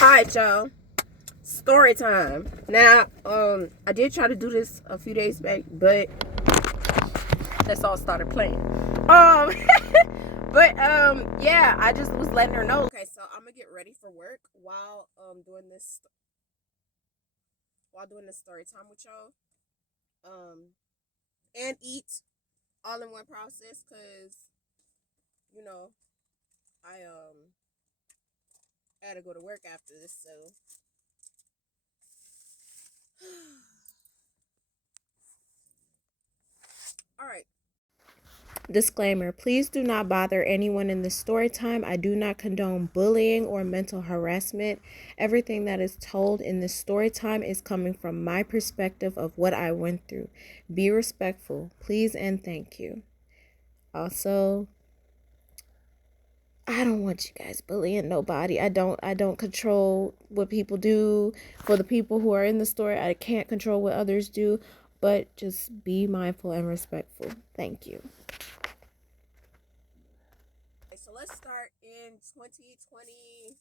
Alright, y'all. Story time. Now, I did try to do this a few days back, but let's all started playing. Um, yeah, I just was letting her know. Okay, so I'm gonna get ready for work while doing this story time with y'all. And eat all in one process, cause you know I had to go to work after this, so. All right. Disclaimer, please do not bother anyone in this story time. I do not condone bullying or mental harassment. Everything that is told in this story time is coming from my perspective of what I went through. Be respectful, please and thank you. Also, I don't want you guys bullying nobody. I don't control what people do. For the people who are in the story, I can't control what others do, but just be mindful and respectful. Thank you. So let's start in 2022.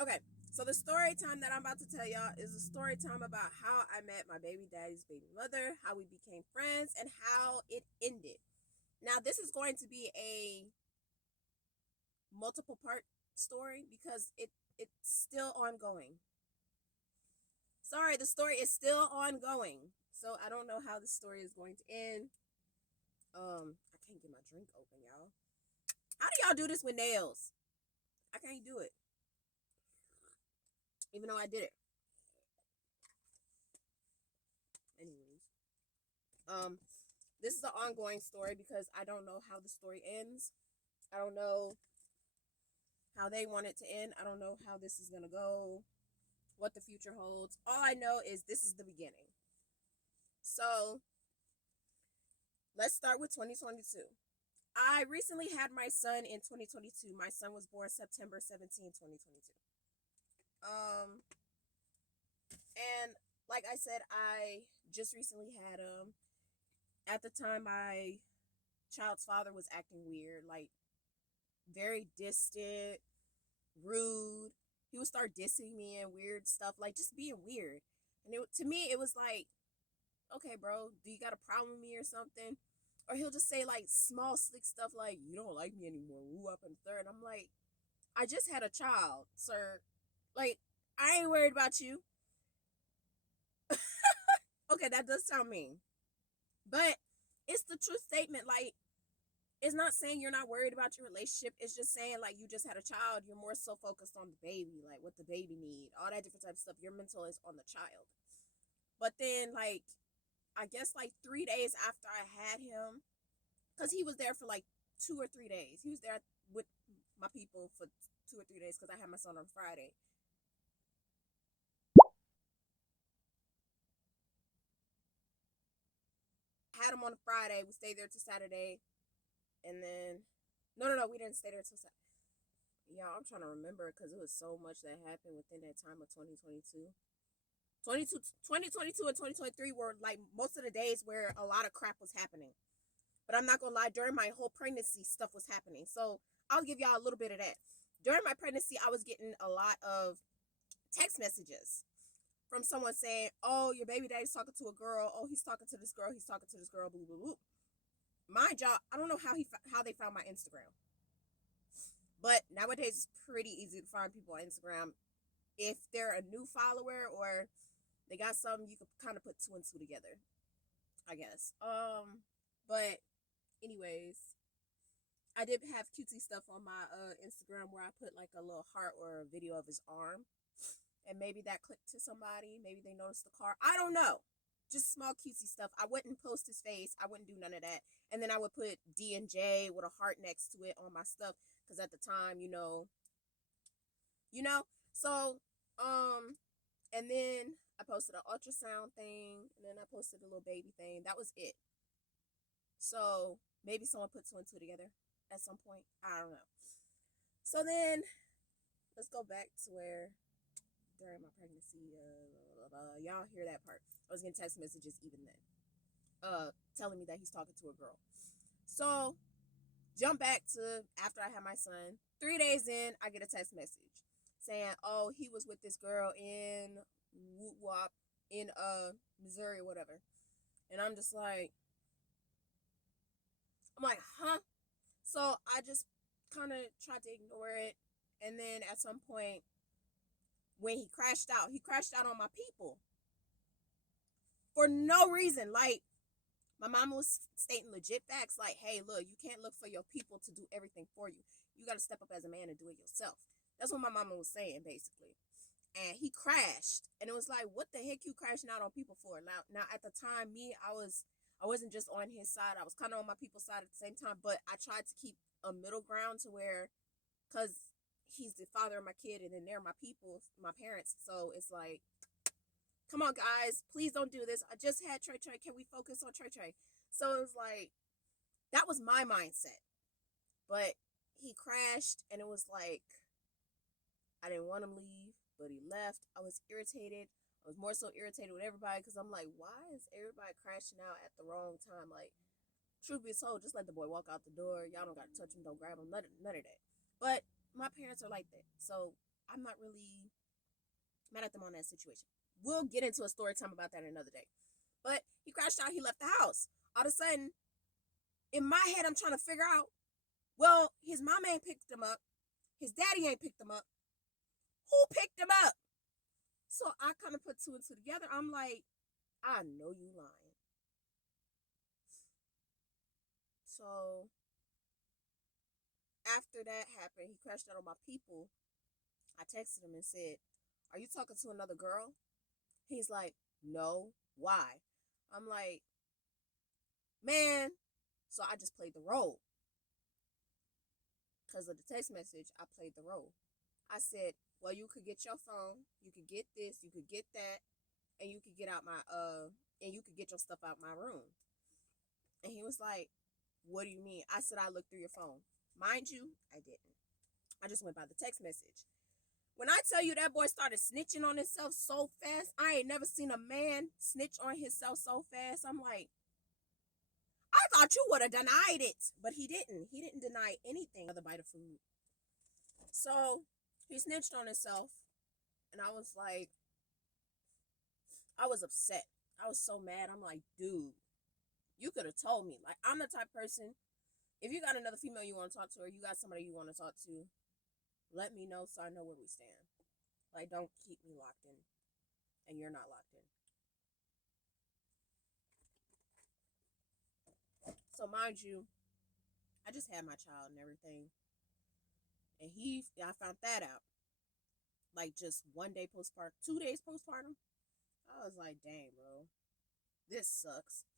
Okay, so the story time that I'm about to tell y'all is a story time about how I met my baby daddy's baby mother, how we became friends, and how it ended. Now, this is going to be a multiple part story because it's still ongoing. Sorry, the story is still ongoing. So I don't know how the story is going to end. I can't get my drink open, y'all. How do y'all do this with nails? I can't do it. Even though I did it. Anyways. This is an ongoing story because I don't know how the story ends. I don't know how they want it to end. I don't know how this is gonna go, what the future holds. All I know is this is the beginning. So let's start with 2022. I recently had my son in 2022. My son was born September 17, 2022. Um, and like I said, I just recently had him. At the time, my child's father was acting weird, like very distant, rude. He would start dissing me and weird stuff, like just being weird. And to me, it was like, okay, bro, do you got a problem with me or something? Or he'll just say like small, slick stuff like, you don't like me anymore, woo up and third. I'm like, I just had a child, sir. Like, I ain't worried about you. Okay, that does sound mean. But it's the true statement. Like, it's not saying you're not worried about your relationship. It's just saying like you just had a child. You're more so focused on the baby, like what the baby need, all that different type of stuff. Your mental is on the child. But then like I guess like 3 days after I had him, because he was there for like 2 or 3 days. He was there with my people for 2 or 3 days because I had my son on Friday. Had him on a Friday. We stayed there till Saturday, and then no, we didn't stay there till Saturday. Yeah, I'm trying to remember because it was so much that happened within that time of 2022. 2022 and 2023 were like most of the days where a lot of crap was happening. But I'm not gonna lie, during my whole pregnancy, stuff was happening. So I'll give y'all a little bit of that. During my pregnancy, I was getting a lot of text messages from someone saying, "Oh, your baby daddy's talking to a girl. Oh, he's talking to this girl. He's talking to this girl." Boo, boo, boo. Mind y'all, I don't know how they found my Instagram, but nowadays it's pretty easy to find people on Instagram if they're a new follower or they got something. You could kind of put two and two together, I guess. But anyways, I did have cutesy stuff on my Instagram where I put like a little heart or a video of his arm, and maybe that clicked to somebody. Maybe they noticed the car. I don't know. Just small cutesy stuff. I wouldn't post his face. I wouldn't do none of that. And then I would put D and J with a heart next to it on my stuff because at the time, you know. So, and then I posted an ultrasound thing, and then I posted a little baby thing. That was it. So maybe someone put two and two together at some point. I don't know. So then let's go back to where during my pregnancy, y'all hear that part. I was getting text messages even then, telling me that he's talking to a girl. So Jump back to after I had my son. 3 days in, I get a text message saying, "Oh, he was with this girl in Woot Wop in Missouri or whatever." And I'm like, huh? So I just kind of tried to ignore it. And then at some point, when he crashed out on my people for no reason. Like, my mama was stating legit facts like, hey, look, you can't look for your people to do everything for you. You got to step up as a man and do it yourself. That's what my mama was saying, basically. And he crashed. And it was like, what the heck you crashing out on people for? Now at the time, I wasn't just on his side. I was kind of on my people's side at the same time. But I tried to keep a middle ground to where, because he's the father of my kid and then they're my people, my parents. So it's like, come on, guys, please don't do this. I just had Trey. Can we focus on Trey? So it was like, that was my mindset. But he crashed, and it was like, I didn't want him to leave, but he left. I was irritated. I was more so irritated with everybody because I'm like, why is everybody crashing out at the wrong time? Like, truth be told, just let the boy walk out the door. Y'all don't got to touch him. Don't grab him. None of that. But my parents are like that. So I'm not really mad at them on that situation. We'll get into a story time about that another day. But he crashed out. He left the house. All of a sudden, in my head, I'm trying to figure out, well, his mom ain't picked him up. His daddy ain't picked him up. Who picked him up? So I kind of put two and two together. I'm like, I know you lying. So after that happened, he crashed out on my people. I texted him and said, are you talking to another girl? He's like, no. Why? I'm like, man. So I just played the role. Because of the text message, I played the role. I said, well, you could get your phone, you could get this, you could get that, and you could get out my and you could get your stuff out my room. And he was like, what do you mean? I said, I looked through your phone. Mind you, I didn't. I just went by the text message. When I tell you that boy started snitching on himself so fast, I ain't never seen a man snitch on himself so fast. I'm like, I thought you would have denied it. But he didn't. He didn't deny anything. Another bite of food. So he snitched on himself. And I was like, I was upset. I was so mad. I'm like, dude, you could have told me. Like, I'm the type of person, if you got another female you want to talk to, or you got somebody you want to talk to, let me know so I know where we stand. Like, don't keep me locked in, and you're not locked in. So mind you, I just had my child and everything, and I found that out. Like, just 1 day postpartum, 2 days postpartum. I was like, dang, bro, this sucks.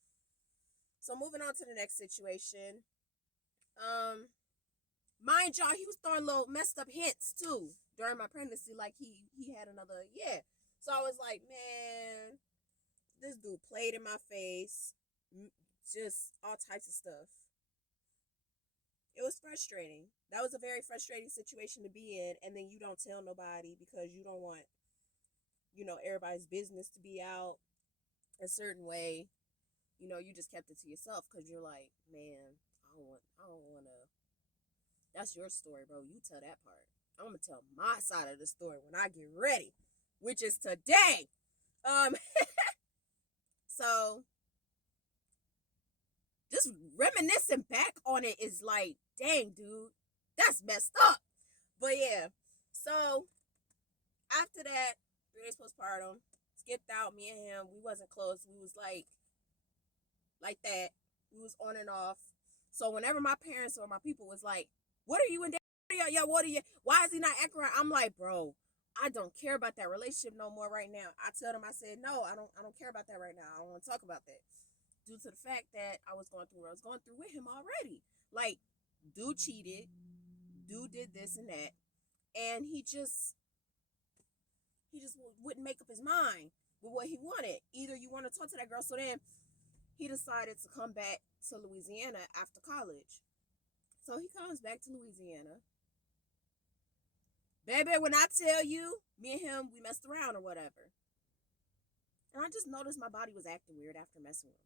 So moving on to the next situation. Mind y'all, he was throwing little messed up hints too during my pregnancy, like he had another, yeah. So I was like, man, this dude played in my face, just all types of stuff. It was frustrating. That was a very frustrating situation to be in, and then you don't tell nobody because you don't want, everybody's business to be out a certain way. You just kept it to yourself because you're like, man, I don't want to. That's your story, bro. You tell that part. I'm gonna tell my side of the story when I get ready, which is today. So just reminiscing back on it is like, dang, dude, that's messed up. But yeah, so after that, 3 days postpartum, skipped out. Me and him, we wasn't close. We was like that. We was on and off. So whenever my parents or my people was like, what are you in? What are you? Why is he not acting right? I'm like, bro, I don't care about that relationship no more right now. I tell them, I said, no, I don't care about that right now. I don't want to talk about that. Due to the fact that I was going through what I was going through with him already. Like, dude cheated, dude did this and that, and he just wouldn't make up his mind with what he wanted. Either you want to talk to that girl. So then he decided to come back to Louisiana after college. So he comes back to Louisiana. Baby, when I tell you, me and him, we messed around or whatever. And I just noticed my body was acting weird after messing with him.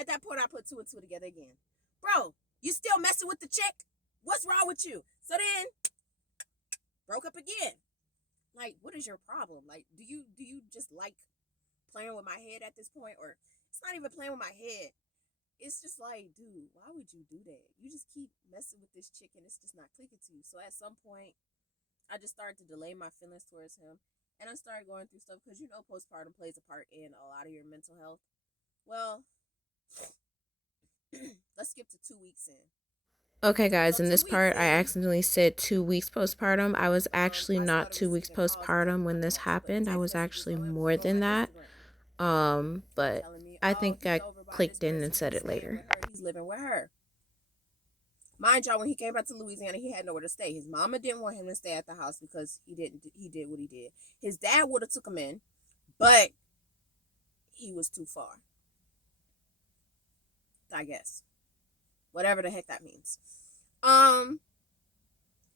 At that point, I put two and two together again. Bro, you still messing with the chick? What's wrong with you? So then, broke up again. Like, what is your problem? Like, do you just like playing with my head at this point? Or it's not even playing with my head. It's just like, dude, why would you do that? You just keep messing with this chick and it's just not clicking to you. So at some point, I just started to delay my feelings towards him. And I started going through stuff because, postpartum plays a part in a lot of your mental health. Well, let's skip to 2 weeks in. Okay, So guys, in this 2 weeks part, I in, accidentally said 2 weeks postpartum. I was actually I not started 2 weeks receiving calls back postpartum from my when this post, but happened. I text was messages actually on more than my that. Instagram But telling me, I oh, think he's I over by this clicked in and person. said He's it staying later. with her. He's living with her. Mind y'all, when he came back to Louisiana, he had nowhere to stay. His mama didn't want him to stay at the house because he did what he did. His dad would have took him in, but he was too far. I guess. Whatever the heck that means.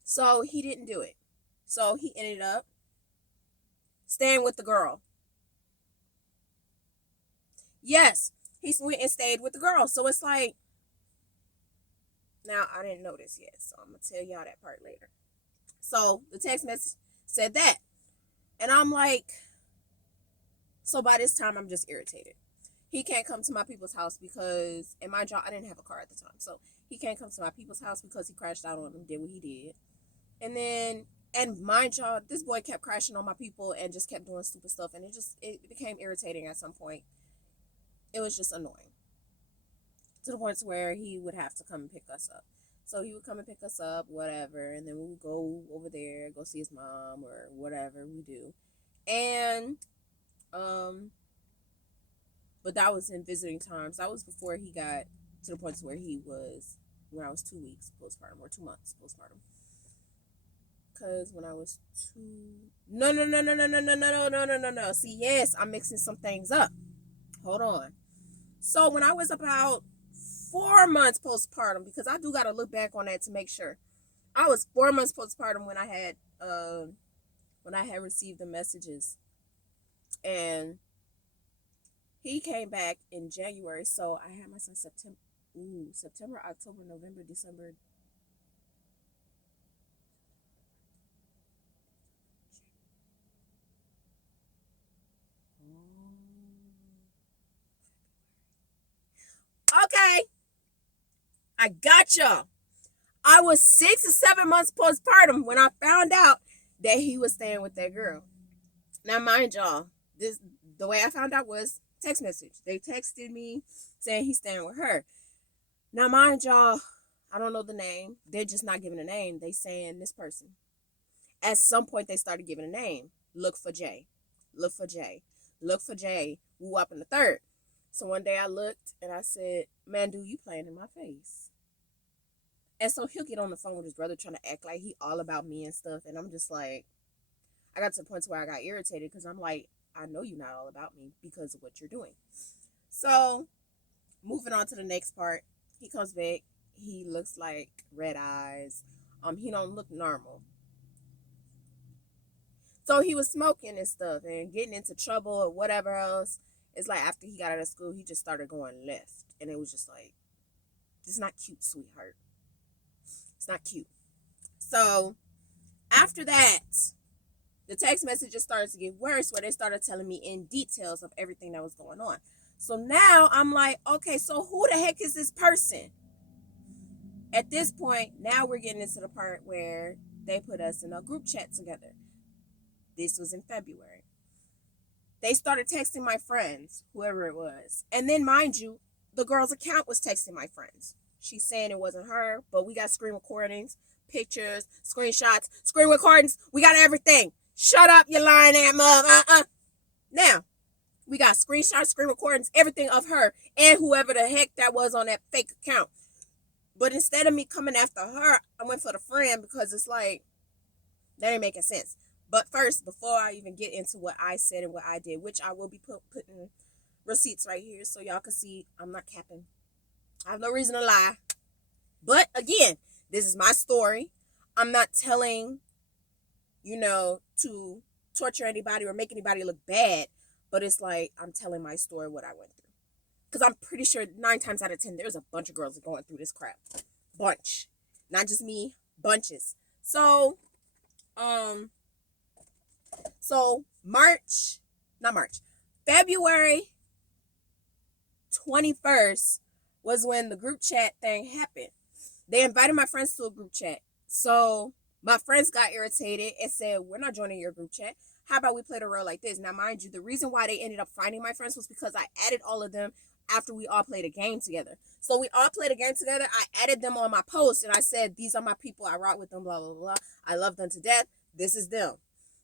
So he didn't do it. So he ended up staying with the girl. Yes, he went and stayed with the girl. So it's like, now I didn't know this yet, so I'm gonna tell y'all that part later. So the text message said that. And I'm like, so by this time I'm just irritated. He can't come to my people's house because, and mind y'all, I didn't have a car at the time. So he can't come to my people's house because he crashed out on them, did what he did. And then, and mind y'all, this boy kept crashing on my people and just kept doing stupid stuff. And it became irritating at some point. It was just annoying. To the point where he would have to come and pick us up. So he would come and pick us up, whatever, and then we would go over there, go see his mom or whatever we do. And but that was in visiting times. That was before he got to the point where he was when I was 2 weeks postpartum or 2 months postpartum. Cause when I was no. See, yes, I'm mixing some things up. Hold on. So when I was about 4 months postpartum, because I do gotta look back on that to make sure. I was 4 months postpartum when I had received the messages, and he came back in January. So I had my son September, October, November, December. Okay, I got y'all. I was 6 or 7 months postpartum when I found out that he was staying with that girl. Now, mind y'all, the way I found out was text message. They texted me saying he's staying with her. Now, mind y'all, I don't know the name. They're just not giving a name. They saying this person. At some point, they started giving a name. Look for Jay. Look for Jay. Look for Jay. Woo up in the third. So one day I looked and I said, man, dude, you playing in my face. And so he'll get on the phone with his brother trying to act like he all about me and stuff. And I'm just like, I got to the point where I got irritated because I'm like, I know you're not all about me because of what you're doing. So moving on to the next part, he comes back. He looks like red eyes. He don't look normal. So he was smoking and stuff and getting into trouble or whatever else. It's like after he got out of school, he just started going left. And it was just like, this is not cute, sweetheart. It's not cute. So after that, the text messages started to get worse where they started telling me in details of everything that was going on. So now I'm like, okay, so who the heck is this person? At this point, now we're getting into the part where they put us in a group chat together. This was in February. They started texting my friends, whoever it was. And then, mind you, the girl's account was texting my friends. She's saying it wasn't her, but we got screen recordings, pictures, screenshots, screen recordings. We got everything. Shut up, you lying at mother. Now, we got screenshots, screen recordings, everything of her and whoever the heck that was on that fake account. But instead of me coming after her, I went for the friend because it's like, that ain't making sense. But first, before I even get into what I said and what I did, which I will be putting receipts right here so y'all can see I'm not capping. I have no reason to lie. But again, this is my story. I'm not telling, to torture anybody or make anybody look bad. But it's like I'm telling my story, what I went through. Because I'm pretty sure 9 times out of 10, there's a bunch of girls going through this crap. Bunch. Not just me, bunches. So, February 21st was when the group chat thing happened. They invited my friends to a group chat. So my friends got irritated and said, we're not joining your group chat. How about we play the role like this? Now, mind you, the reason why they ended up finding my friends was because I added all of them after we all played a game together. So we all played a game together. I added them on my post and I said, these are my people. I rock with them, blah, blah, blah. I love them to death. This is them.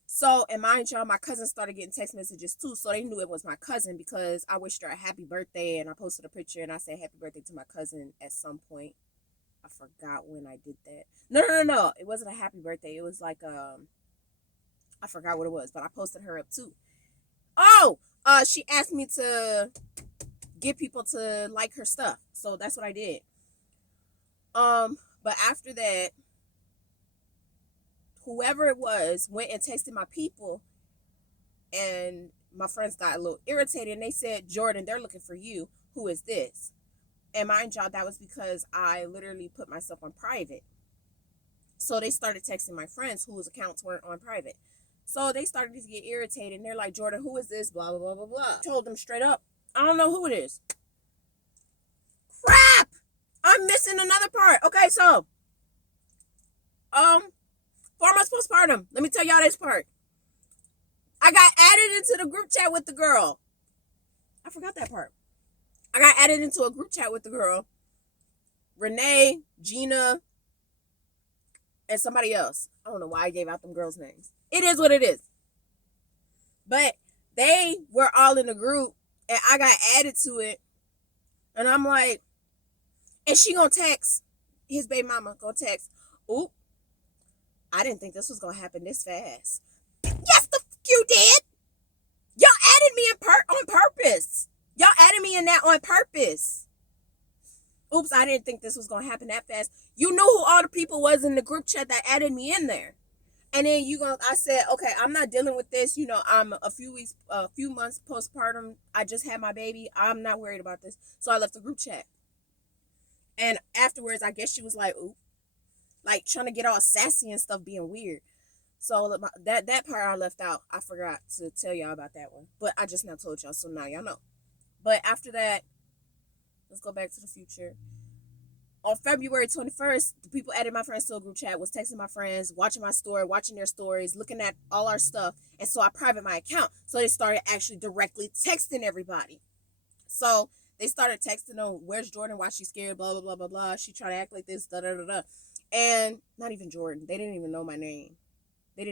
So, and mind y'all, my cousin started getting text messages too. So they knew it was my cousin because I wished her a happy birthday and I posted a picture and I said happy birthday to my cousin at some point. I forgot when I did that. No. It wasn't a happy birthday. It was like, I forgot what it was, but I posted her up too. Oh, she asked me to get people to like her stuff. So that's what I did. But after that, whoever it was went and texted my people and my friends got a little irritated and they said, Jordan, they're looking for you. Who is this? And mind y'all, that was because I literally put myself on private. So they started texting my friends whose accounts weren't on private. So they started to get irritated and they're like, Jordan, who is this? Blah, blah, blah, blah, blah. I told them straight up, I don't know who it is. Crap! I'm missing another part. Okay, so 4 months postpartum. Let me tell y'all this part. I got added into the group chat with the girl. I forgot that part. I got added into a group chat with the girl. Renee, Gina, and somebody else. I don't know why I gave out them girls' names. It is what it is. But they were all in the group, and I got added to it. And I'm like, and she gonna text, his baby mama gonna text, oop, I didn't think this was gonna happen this fast. Yes, the fuck you did. Y'all added me on purpose. Y'all added me in that on purpose. Oops, I didn't think this was gonna happen that fast. You knew who all the people was in the group chat that added me in there. And then I said, okay, I'm not dealing with this. You know, I'm a few months postpartum. I just had my baby. I'm not worried about this. So I left the group chat. And afterwards, I guess she was like, ooh, like trying to get all sassy and stuff, being weird. So that part I left out. I forgot to tell y'all about that one. But I just now told y'all, so now y'all know. But after that, let's go back to the future. On February 21st, the people added my friends to a group chat, was texting my friends, watching my story, watching their stories, looking at all our stuff. And so I private my account. So they started actually directly texting everybody. So they started texting them, where's Jordan? Why she scared? Blah, blah, blah, blah, blah. She tried to act like this, da, da, da, da. And not even Jordan. They didn't even know my name. But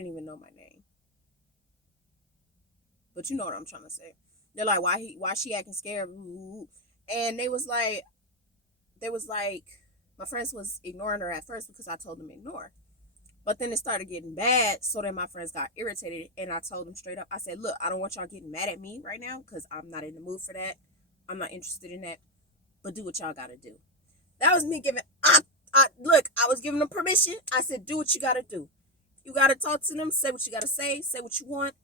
you know what I'm trying to say. They're like, why she acting scared? And they was like, my friends was ignoring her at first because I told them ignore. But then it started getting bad, so then my friends got irritated, and I told them straight up, I said, look, I don't want y'all getting mad at me right now because I'm not in the mood for that. I'm not interested in that. But do what y'all got to do. That was me giving, look, I was giving them permission. I said, do what you got to do. You got to talk to them, say what you got to say what you want.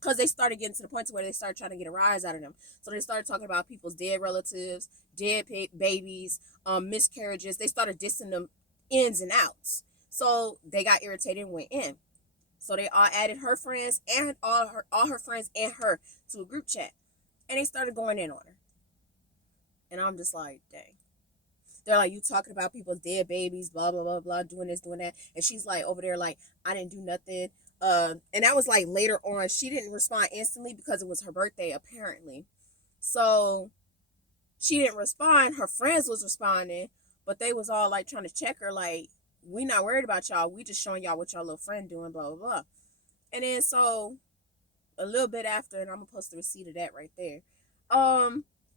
Because they started getting to the point to where they started trying to get a rise out of them. So they started talking about people's dead relatives, dead babies, miscarriages. They started dissing them ins and outs. So they got irritated and went in. So they all added her friends and all her friends and her to a group chat. And they started going in on her. And I'm just like, dang. They're like, you talking about people's dead babies, blah, blah, blah, blah, doing this, doing that. And she's like over there like, I didn't do nothing. And that was like later on. She didn't respond instantly because it was her birthday, apparently. So she didn't respond. Her friends was responding, but they was all like trying to check her, like, we not worried about y'all. We just showing y'all what y'all little friend doing, blah, blah, blah. And then so a little bit after, and I'm gonna post the receipt of that right there.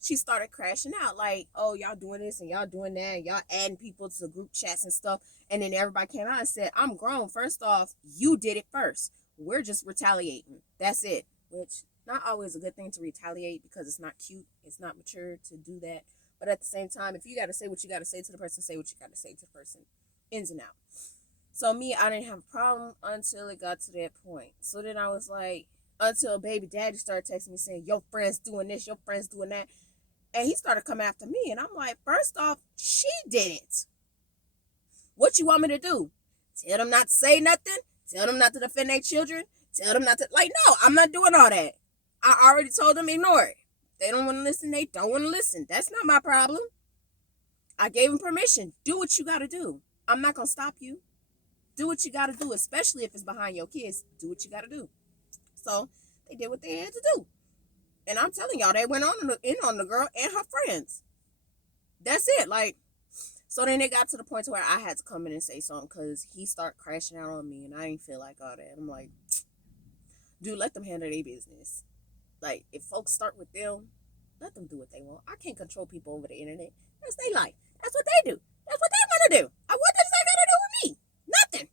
She started crashing out like, oh, y'all doing this and y'all doing that, and y'all adding people to group chats and stuff. And then everybody came out and said, I'm grown. First off, you did it first. We're just retaliating. That's it. Which, not always a good thing to retaliate because it's not cute. It's not mature to do that. But at the same time, if you got to say what you got to say to the person, say what you got to say to the person. Ins and out. So me, I didn't have a problem until it got to that point. So then I was like, until baby daddy started texting me saying, your friend's doing this, your friend's doing that. And he started coming after me. And I'm like, first off, she did it. What you want me to do? Tell them not to say nothing? Tell them not to defend their children? Tell them not to... Like, no, I'm not doing all that. I already told them ignore it. They don't want to listen. They don't want to listen. That's not my problem. I gave them permission. Do what you got to do. I'm not going to stop you. Do what you got to do, especially if it's behind your kids. Do what you got to do. So they did what they had to do. And I'm telling y'all, they went in on the girl and her friends. That's it. Like, so then it got to the point where I had to come in and say something because he started crashing out on me and I didn't feel like all that. I'm like, dude, let them handle their business. Like, if folks start with them, let them do what they want. I can't control people over the internet. That's their life. That's what they do. That's what they want to do. What does that got to do with me? Nothing.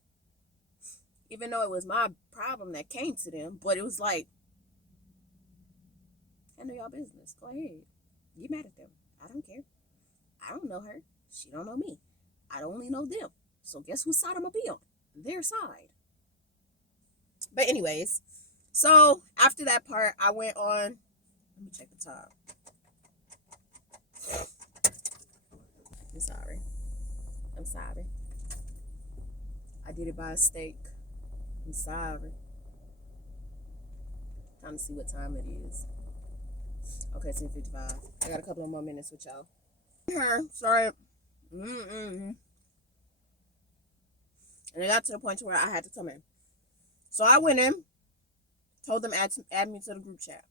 Even though it was my problem that came to them, but it was like, handle y'all business. Go ahead. Get mad at them. I don't care. I don't know her. She don't know me. I only know them. So guess whose side I'm going to be on? Their side. But anyways, so after that part, I went on. Let me check the top. I'm sorry. I did it by mistake. I'm sorry. Time to see what time it is. Okay, 10:55. I got a couple of more minutes with y'all. Sorry. And it got to the point where I had to come in. So I went in, told them add me to the group chat.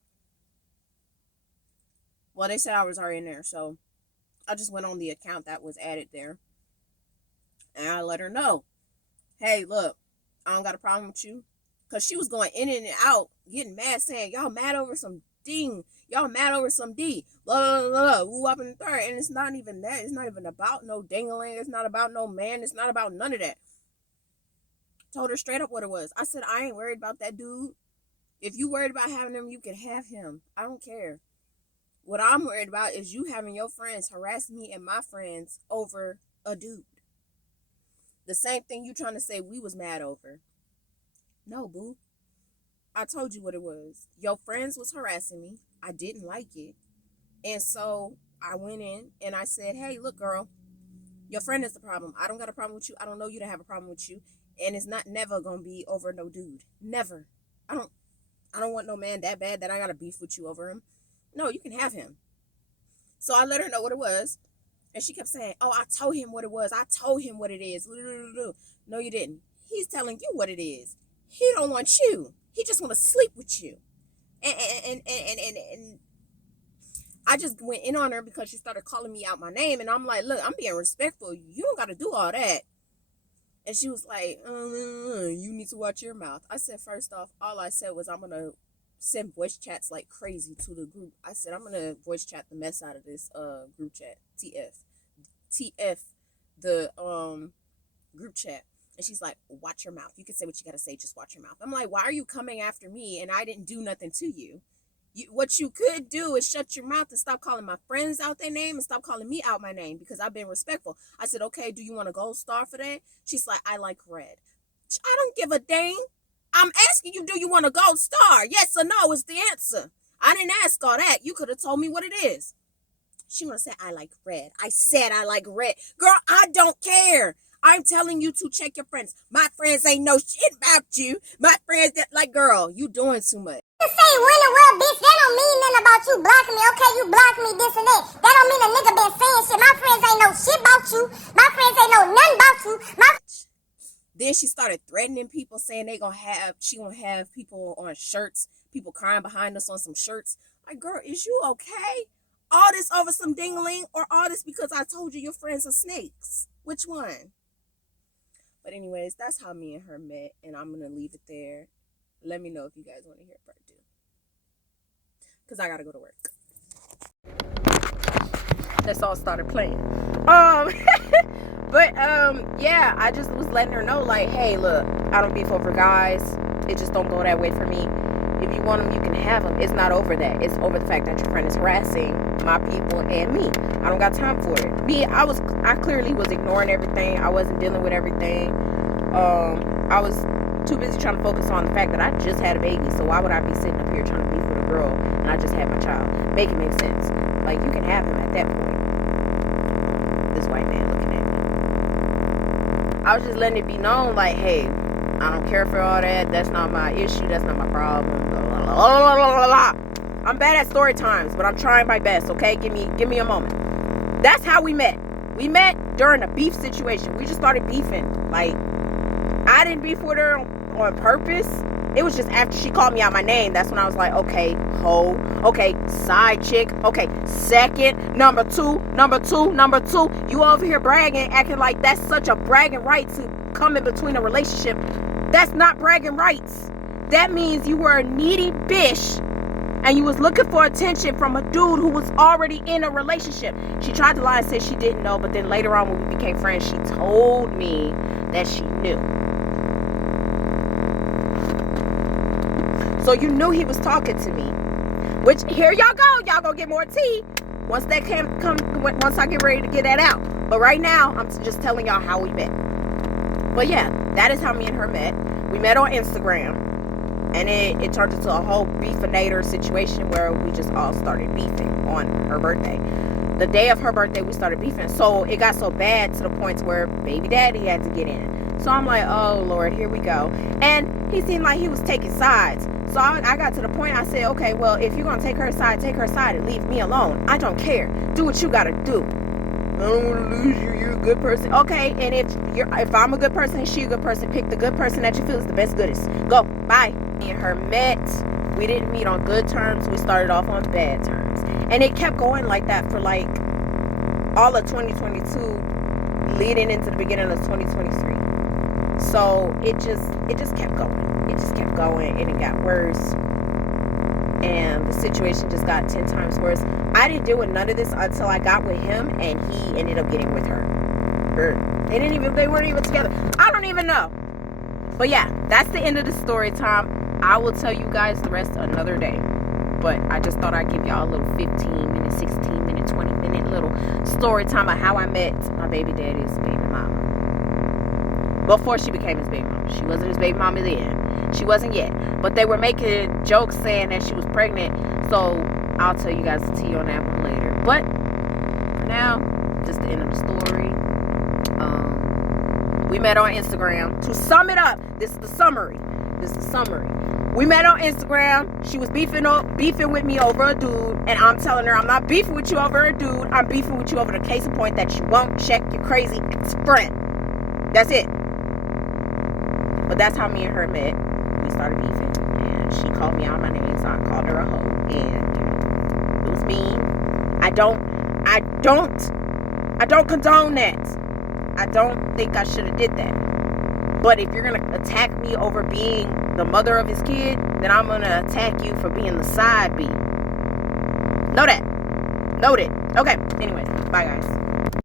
Well, they said I was already in there, so I just went on the account that was added there. And I let her know, hey, look, I don't got a problem with you. Because she was going in and out, getting mad, saying, y'all mad over some ding. Y'all mad over some D. Blah, blah, blah, woo up in the third. And it's not even that. It's not even about no dingling. It's not about no man. It's not about none of that. Told her straight up what it was. I said, I ain't worried about that dude. If you worried about having him, you can have him. I don't care. What I'm worried about is you having your friends harass me and my friends over a dude. The same thing you trying to say we was mad over. No, boo. I told you what it was. Your friends was harassing me. I didn't like it. And so I went in and I said, hey, look, girl, your friend is the problem. I don't got a problem with you. I don't know you to have a problem with you. And it's not never going to be over no dude. Never. I don't want no man that bad that I got to beef with you over him. No, you can have him. So I let her know what it was. And she kept saying, oh, I told him what it was. I told him what it is. No, you didn't. He's telling you what it is. He don't want you. He just want to sleep with you. And I just went in on her because she started calling me out my name. And I'm like, look, I'm being respectful. You don't got to do all that. And she was like, you need to watch your mouth. I said, first off, all I said was I'm going to send voice chats like crazy to the group. I said, I'm going to voice chat the mess out of this group chat. TF, the group chat. And she's like, watch your mouth. You can say what you got to say. Just watch your mouth. I'm like, why are you coming after me and I didn't do nothing to you? What you could do is shut your mouth and stop calling my friends out their name and stop calling me out my name because I've been respectful. I said, okay, do you want a gold star for that? She's like, I like red. I don't give a dang. I'm asking you, do you want a gold star? Yes or no is the answer. I didn't ask all that. You could have told me what it is. She want to say, I like red. I said I like red. Girl, I don't care. I'm telling you to check your friends. My friends ain't know shit about you. My friends that like, girl, you doing too much. You say when the world, bitch, that don't mean nothing about you blocking me. Okay, you block me, this and that. That don't mean a nigga been saying shit. My friends ain't know shit about you. My friends ain't know nothing about you. Then she started threatening people, saying she gonna have people on shirts, people crying behind us on some shirts. Like, girl, is you okay? All this over some dingling, or all this because I told you your friends are snakes? Which one? But anyways, that's how me and her met, and I'm gonna leave it there. Let me know if you guys want to hear part 2, because I gotta go to work. That's all started playing. But yeah, I just was letting her know, like, hey, look, I don't beef over guys. It just don't go that way for me. If you want them, you can have them. It's not over that. It's over the fact that your friend is harassing my people and me. I don't got time for it. I clearly was ignoring everything. I wasn't dealing with everything. I was too busy trying to focus on the fact that I just had a baby. So why would I be sitting up here trying to beef with a girl and I just had my child? Make it make sense. Like, you can have him at that point. This white man looking at me. I was just letting it be known, like, hey, I don't care for all that. That's not my issue. That's not my problem. Blah, blah, blah, blah, blah, blah. I'm bad at story times, but I'm trying my best, okay? Give me a moment. That's how we met. We met during a beef situation. We just started beefing. Like, I didn't beef with her on purpose. It was just after she called me out my name. That's when I was like, okay, hoe. Okay, side chick. Okay, second. Number two. You over here bragging, acting like that's such a bragging right to come in between a relationship. That's not bragging rights. That means you were a needy bitch and you was looking for attention from a dude who was already in a relationship. She tried to lie and say she didn't know, but then later on when we became friends, she told me that she knew. So you knew he was talking to me. Which, here y'all go. Y'all gonna get more tea once that once I get ready to get that out. But right now, I'm just telling y'all how we met. But yeah, that is how me and her met. We met on Instagram. And it turned into a whole beefinator situation where we just all started beefing on her birthday. The day of her birthday, we started beefing. So it got so bad to the point where baby daddy had to get in. So I'm like, oh, Lord, here we go. And he seemed like he was taking sides. So I got to the point, I said, okay, well, if you're going to take her side and leave me alone. I don't care. Do what you got to do. I don't want to lose you. You're a good person. Okay, and if I'm a good person and she a good person, pick the good person that you feel is the best goodest. Go. Bye. Me and her met. We didn't meet on good terms. We started off on bad terms. And it kept going like that for like all of 2022 leading into the beginning of 2023. So it just kept going. It just kept going and it got worse. And the situation just got 10 times worse. I didn't deal with none of this until I got with him and he ended up getting with her. They weren't even together. I don't even know. But yeah, that's the end of the story time. I will tell you guys the rest another day. But I just thought I'd give y'all a little 15 minute, 16 minute, 20 minute little story time of how I met my baby daddy's baby mama. Before she became his baby mama. She wasn't his baby mama then. She wasn't yet. But they were making jokes saying that she was pregnant. So I'll tell you guys the tea on that one later. But for now, just the end of the story. We met on Instagram. To sum it up, this is the summary. We met on Instagram. She was beefing with me over a dude. And I'm telling her, I'm not beefing with you over a dude. I'm beefing with you over the case in point that you won't check your crazy ex-friend. That's it. But that's how me and her met. We started beefing. And she called me out my name. So I called her a hoe. And it was mean. I don't condone that. I don't think I should have did that. But if you're going to attack me over being the mother of his kid, then I'm going to attack you for being the side B. Know that. Noted. Okay. Anyway, bye guys.